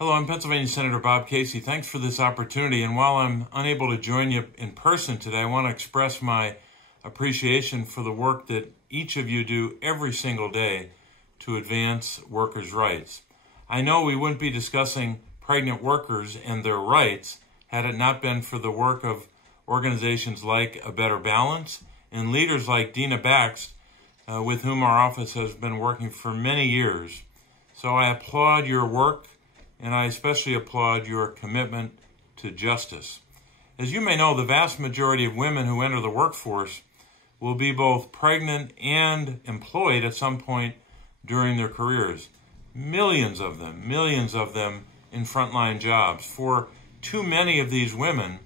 Hello, I'm Pennsylvania Senator Bob Casey. Thanks for this opportunity. And while I'm unable to join you in person today, I want to express my appreciation for the work that each of you do every single day to advance workers' rights. I know we wouldn't be discussing pregnant workers and their rights had it not been for the work of organizations like A Better Balance and leaders like Dina Bax, with whom our office has been working for many years. So I applaud your work, and I especially applaud your commitment to justice. As you may know, the vast majority of women who enter the workforce will be both pregnant and employed at some point during their careers. Millions of them in frontline jobs. For too many of these women,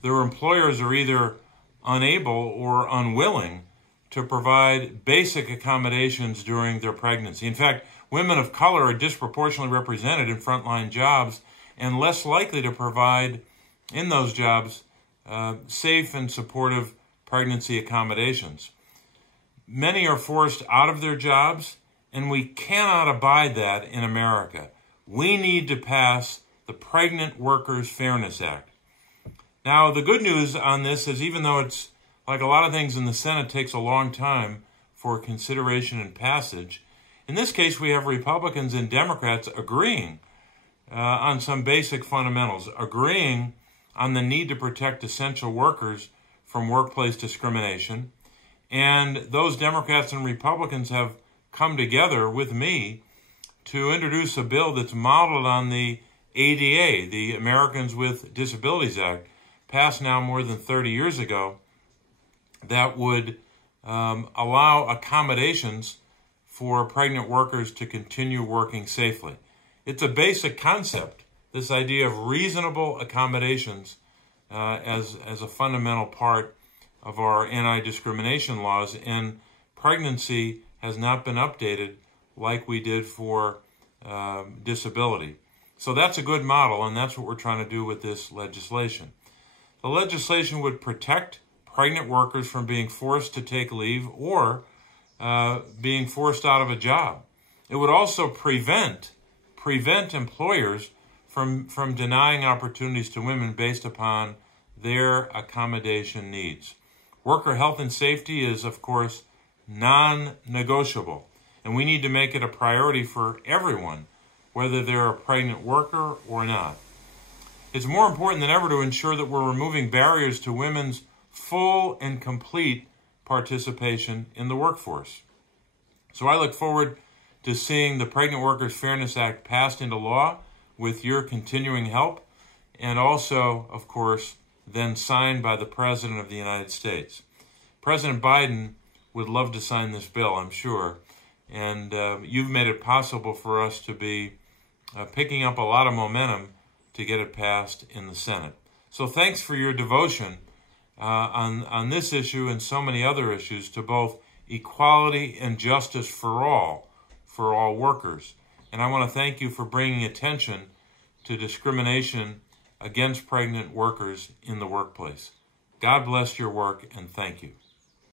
their employers are either unable or unwilling to provide basic accommodations during their pregnancy. In fact, women of color are disproportionately represented in frontline jobs and less likely to provide in those jobs safe and supportive pregnancy accommodations. Many are forced out of their jobs, and we cannot abide that in America. We need to pass the Pregnant Workers Fairness Act. Now, the good news on this is, even though it's like a lot of things in the Senate takes a long time for consideration and passage, in this case we have Republicans and Democrats agreeing on some basic fundamentals, agreeing on the need to protect essential workers from workplace discrimination. And those Democrats and Republicans have come together with me to introduce a bill that's modeled on the ADA, the Americans with Disabilities Act, passed now more than 30 years ago, that would allow accommodations for pregnant workers to continue working safely. It's a basic concept, this idea of reasonable accommodations as a fundamental part of our anti-discrimination laws, and pregnancy has not been updated like we did for disability. So that's a good model, and that's what we're trying to do with this legislation. The legislation would protect pregnant workers from being forced to take leave or being forced out of a job. It would also prevent employers from denying opportunities to women based upon their accommodation needs. Worker health and safety is, of course, non-negotiable, and we need to make it a priority for everyone, whether they're a pregnant worker or not. It's more important than ever to ensure that we're removing barriers to women's full and complete participation in the workforce. So I look forward to seeing the Pregnant Workers Fairness Act passed into law with your continuing help, and also, of course, then signed by the President of the United States. President Biden would love to sign this bill, I'm sure, and you've made it possible for us to be picking up a lot of momentum to get it passed in the Senate. So thanks for your devotion on this issue and so many other issues to both equality and justice for all workers. And I want to thank you for bringing attention to discrimination against pregnant workers in the workplace. God bless your work, and thank you.